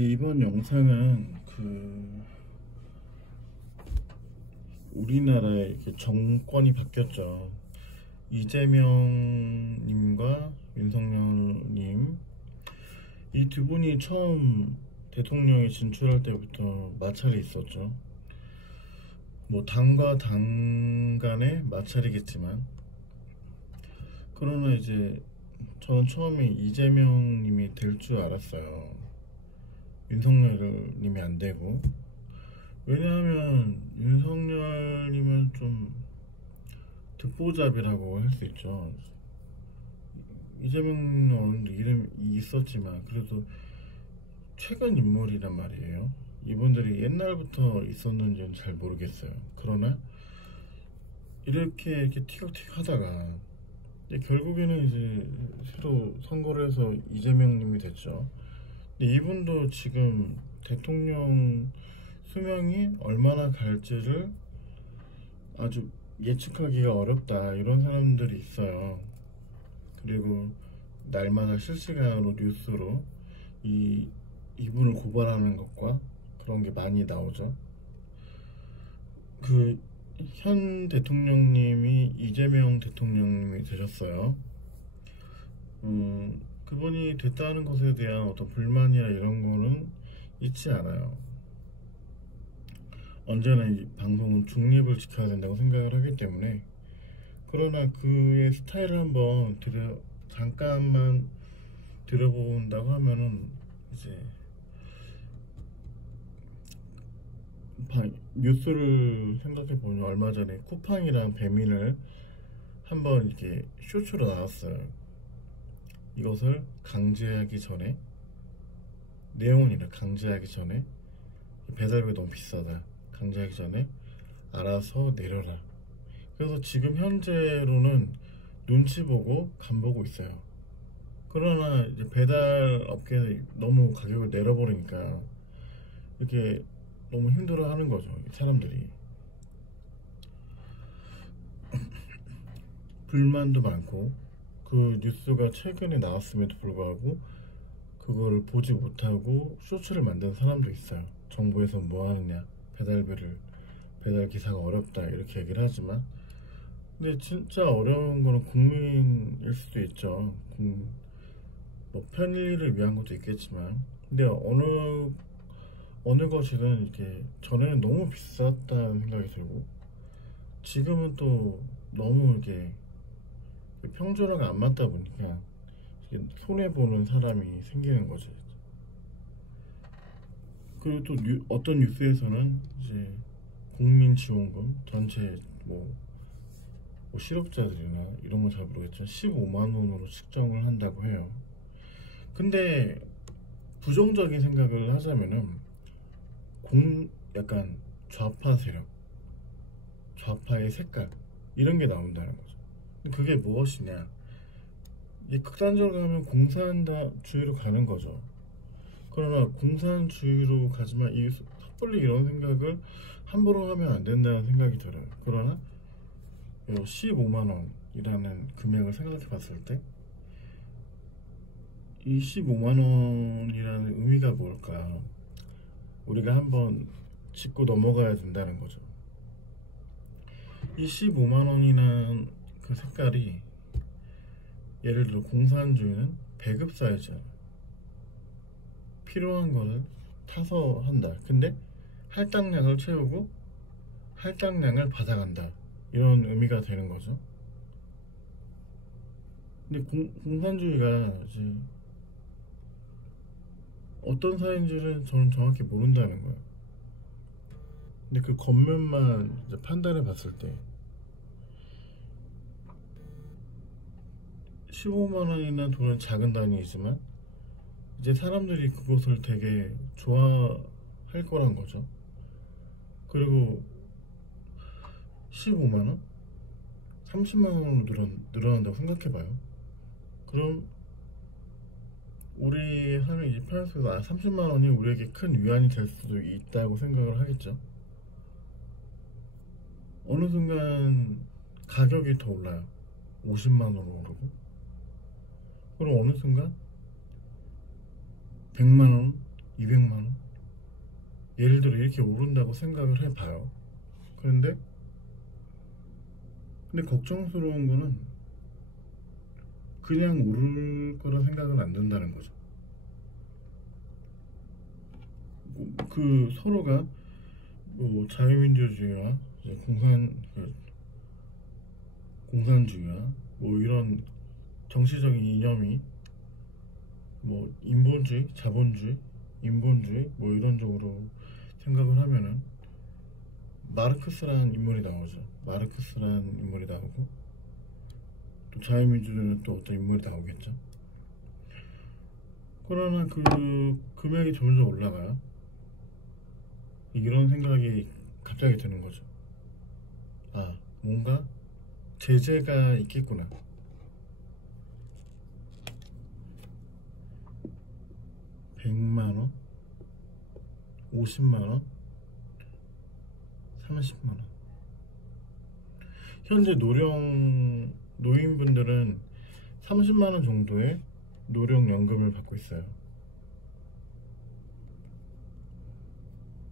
이번 영상은 우리나라의 이렇게 정권이 바뀌었죠. 이재명님과 윤석열님, 이 두 분이 처음 대통령에 진출할 때부터 마찰이 있었죠. 뭐 당과 당 간의 마찰이겠지만, 그러나 이제 저는 처음에 이재명님이 될 줄 알았어요. 윤석열님이 안 되고. 왜냐하면 윤석열님은 좀 듣보잡이라고 할 수 있죠. 이재명은 어느 정도 이름이 있었지만 그래도 최근 인물이란 말이에요. 이분들이 옛날부터 있었는지는 잘 모르겠어요. 그러나 이렇게 티격태격 하다가 결국에는 이제 새로 선거를 해서 이재명님이 됐죠. 근데 이분도 지금 대통령 수명이 얼마나 갈지를 아주 예측하기가 어렵다, 이런 사람들이 있어요. 그리고 날마다 실시간으로 뉴스로 이분을 고발하는 것과 그런 게 많이 나오죠. 현 대통령님이 이재명 대통령님이 되셨어요. 그분이 됐다는 것에 대한 어떤 불만이나 이런 거는 있지 않아요. 언제나 이 방송은 중립을 지켜야 된다고 생각을 하기 때문에. 그러나 그의 스타일을 한번 잠깐만 들여본다고 하면은 이제 뉴스를 생각해 보면 얼마 전에 쿠팡이랑 배민을 한번 이렇게 쇼츠로 나왔어요. 이것을 강제하기 전에, 내용은 이래: 강제하기 전에, 배달비 너무 비싸다, 강제하기 전에 알아서 내려라. 그래서 지금 현재로는 눈치 보고 간 보고 있어요. 그러나 이제 배달 업계는 너무 가격을 내려버리니까 이렇게 너무 힘들어 하는 거죠, 사람들이. 불만도 많고, 그 뉴스가 최근에 나왔음에도 불구하고 그거를 보지 못하고 쇼츠를 만든 사람도 있어요. 정부에서 뭐 하느냐, 배달 기사가 어렵다, 이렇게 얘기를 하지만, 근데 진짜 어려운 거는 국민일 수도 있죠. 뭐 편의를 위한 것도 있겠지만, 근데 어느 것이든 이렇게 전에는 너무 비쌌다는 생각이 들고, 지금은 또 너무 이렇게 평준화가 안 맞다 보니까 손해 보는 사람이 생기는 거죠. 그리고 또 어떤 뉴스에서는 이제 국민지원금 전체 뭐 실업자들이나 이런 건 잘 모르겠지만 15만 원으로 측정을 한다고 해요. 근데 부정적인 생각을 하자면은 약간 좌파 세력, 좌파의 색깔, 이런 게 나온다는 거죠. 그게 무엇이냐? 극단적으로 가면 공산주의로 가는 거죠. 그러나 공산주의로 가지만 섣불리 이런 생각을 함부로 하면 안 된다는 생각이 들어요. 그러나 15만 원이라는 금액을 생각해 봤을 때, 이 15만 원이라는 의미가 뭘까? 우리가 한번 짚고 넘어가야 된다는 거죠. 이 15만 원이라는 그 색깔이, 예를 들어 공산주의는 배급사회잖아. 필요한 거는 타서 한다. 근데 할당량을 채우고 할당량을 받아간다, 이런 의미가 되는 거죠. 근데 공산주의가 이제 어떤 사회인지를 저는 정확히 모른다는 거예요. 근데 그 겉면만 이제 판단해 봤을 때 15만 원이나 돈은 작은 단위이지만 이제 사람들이 그것을 되게 좋아할 거란 거죠. 그리고 15만 원? 30만 원으로 늘어난다고 생각해봐요. 그럼 우리 삶의 입장 속에서 30만 원이 우리에게 큰 위안이 될 수도 있다고 생각을 하겠죠. 어느 순간 가격이 더 올라요. 50만 원으로 오르고, 그럼 어느 순간 100만 원, 200만원? 예를 들어 이렇게 오른다고 생각을 해봐요. 그런데 걱정스러운 거는 그냥 오를 거라 생각은 안 든다는 거죠. 그 서로가 뭐 자유민주주의와 이제 공산주의와 뭐 이런 정치적인 이념이 뭐 인본주의, 자본주의, 인본주의 뭐 이런 쪽으로 생각을 하면은 마르크스라는 인물이 나오죠. 마르크스라는 인물이 나오고 또 자유민주주의는 또 어떤 인물이 나오겠죠. 그러나 그 금액이 점점 올라가요. 이런 생각이 갑자기 드는 거죠. 아, 뭔가 제재가 있겠구나. 100만원, 50만원, 30만원. 현재 노인분들은 30만원 정도의 노령연금을 받고 있어요.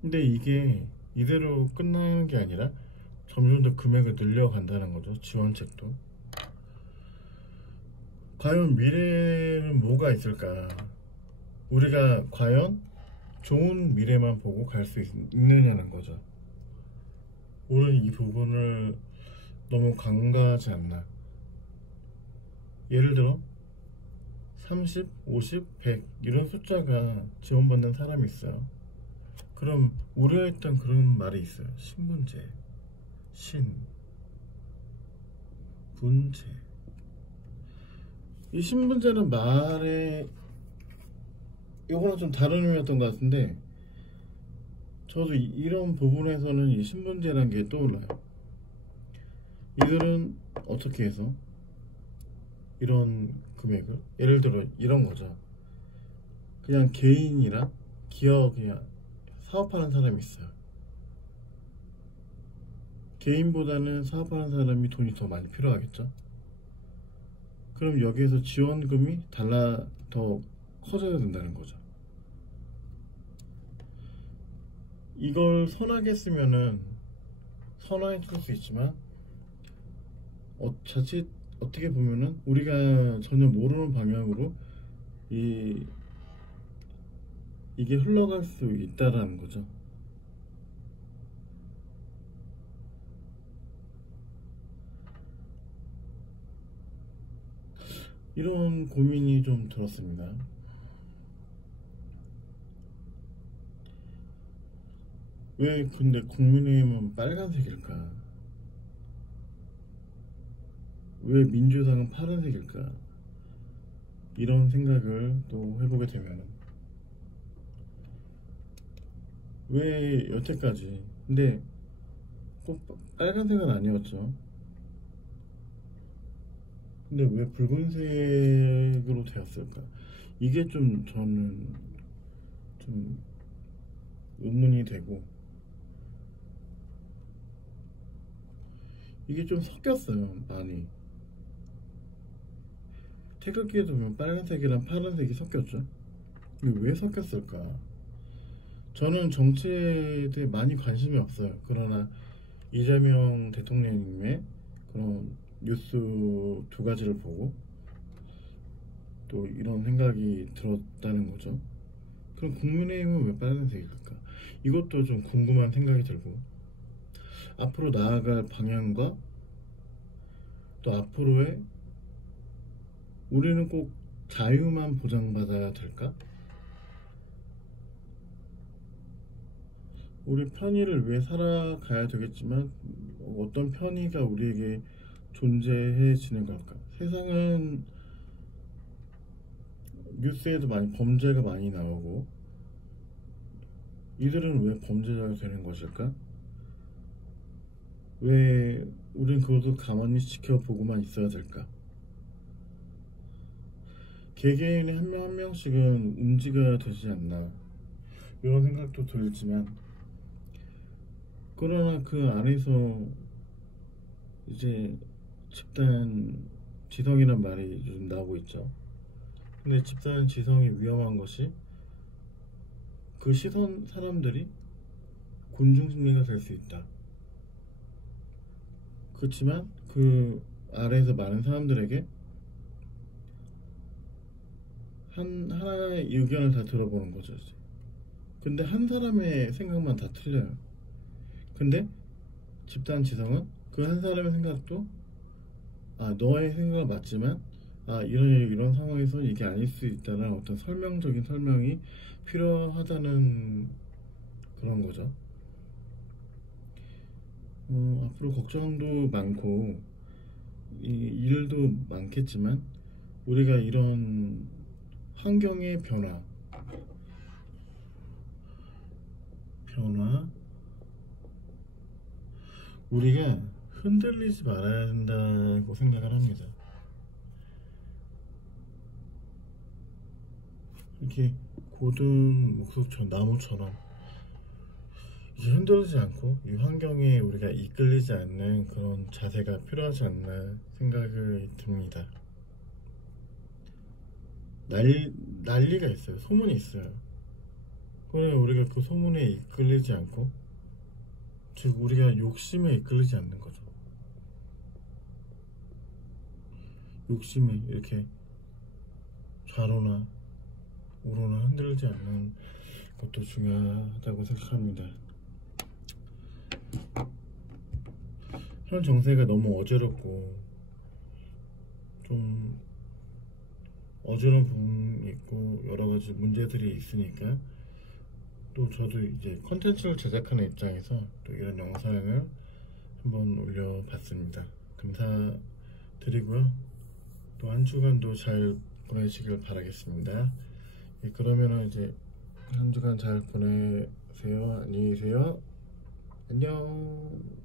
근데 이게 이대로 끝나는 게 아니라 점점 더 금액을 늘려간다는 거죠. 지원책도. 과연 미래는 뭐가 있을까? 우리가 과연 좋은 미래만 보고 갈 수 있느냐는 거죠. 오늘 이 부분을 너무 간과하지 않나. 예를 들어 30, 50, 100 이런 숫자가 지원받는 사람이 있어요. 그럼 우려했던 그런 말이 있어요. 신분제, 분제. 이 신분제는 말에 이거랑 좀 다른 의미였던 것 같은데, 저도 이런 부분에서는 이 신분제라는 게 떠올라요. 이들은 어떻게 해서 이런 금액을, 예를 들어 이런 거죠. 그냥 개인이랑 기업이나 사업하는 사람이 있어요. 개인보다는 사업하는 사람이 돈이 더 많이 필요하겠죠. 그럼 여기에서 지원금이 더 커져야 된다는 거죠. 이걸 선하게 쓰면은 선하게 쓸 수 있지만 자칫 어떻게 보면은 우리가 전혀 모르는 방향으로 이게 흘러갈 수 있다라는 거죠. 이런 고민이 좀 들었습니다. 왜 근데 국민의힘은 빨간색일까? 왜 민주당은 파란색일까? 이런 생각을 또 해보게 되면, 왜 여태까지, 근데 꼭 빨간색은 아니었죠. 근데 왜 붉은색으로 되었을까? 이게 좀 저는 좀 의문이 되고, 이게 좀 섞였어요, 많이. 태극기에도 보면 빨간색이랑 파란색이 섞였죠. 이게 왜 섞였을까? 저는 정치에 대해 많이 관심이 없어요. 그러나 이재명 대통령님의 그런 뉴스 두 가지를 보고 또 이런 생각이 들었다는 거죠. 그럼 국민의힘은 왜 빨간색일까? 이것도 좀 궁금한 생각이 들고, 앞으로 나아갈 방향과 또 앞으로의 우리는 꼭 자유만 보장받아야 될까? 우리 편의를 위해 살아가야 되겠지만 어떤 편의가 우리에게 존재해지는 걸까? 세상은 뉴스에도 많이 범죄가 많이 나오고, 이들은 왜 범죄자가 되는 것일까? 왜 우린 그것을 가만히 지켜보고만 있어야 될까? 개개인의 한 명 한 명씩은 움직여야 되지 않나, 이런 생각도 들지만, 그러나 그 안에서 이제 집단 지성이란 말이 요즘 나오고 있죠. 근데 집단 지성이 위험한 것이 그 시선 사람들이 곤충 심리가 될 수 있다. 그렇지만 그 아래에서 많은 사람들에게 하나의 의견을 다 들어보는 거죠. 이제. 근데 한 사람의 생각만 다 틀려요. 근데 집단 지성은 그 한 사람의 생각도 너의 생각은 맞지만 이런 상황에서 이게 아닐 수 있다는 어떤 설명적인 설명이 필요하다는 그런 거죠. 앞으로 걱정도 많고 일도 많겠지만 우리가 이런 환경의 변화 우리가 흔들리지 말아야 된다고 생각을 합니다. 이렇게 고든 목석처럼 나무처럼 이렇게 흔들리지 않고 이 환경에 우리가 이끌리지 않는 그런 자세가 필요하지 않나 생각이 듭니다. 난리가 있어요. 소문이 있어요. 그래 우리가 그 소문에 이끌리지 않고 즉 우리가 욕심에 이끌리지 않는 거죠. 욕심에 이렇게 좌로나 우로나 흔들리지 않는 것도 중요하다고 생각합니다. 현 정세가 너무 어지럽고 좀 어지러운 부분이 있고 여러가지 문제들이 있으니까 또 저도 이제 컨텐츠를 제작하는 입장에서 또 이런 영상을 한번 올려봤습니다. 감사드리고요. 또 한 주간도 잘 보내시길 바라겠습니다. 그러면은 이제 한 주간 잘 보내세요. 안녕히 계세요. 안녕.